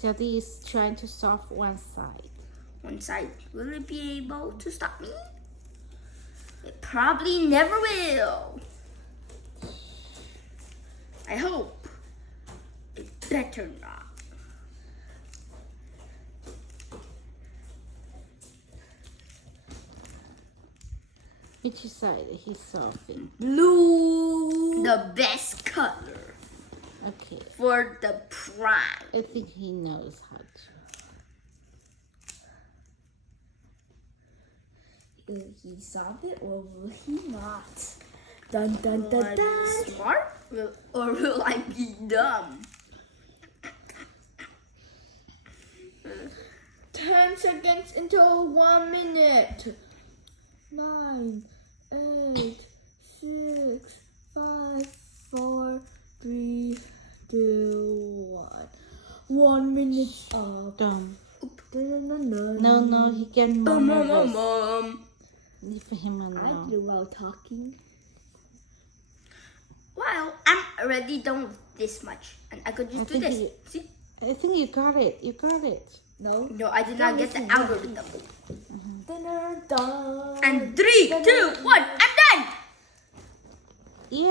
So he's trying to solve one side. One side. Will it be able to stop me? It probably never will. I hope. It better not. Which side he's solving? Blue. The best color. Okay. For the prime. I think he knows how to. Will he solve it or will he not? Dun dun Will dun I dun. be smart or will I be dumb? 10 seconds until 1 minute. 9, 8, 6, 5, 4, 3, 2, 1. 1 minute up. Dumb. No. No, he can mom. Leave him I alone. do while talking. Well, I'm already done with this much. And I could just do this. See? I think you got it. You got it. No. No, I did not get the algorithm. Dun. And 3, 2, 1, I'm done! Yeah.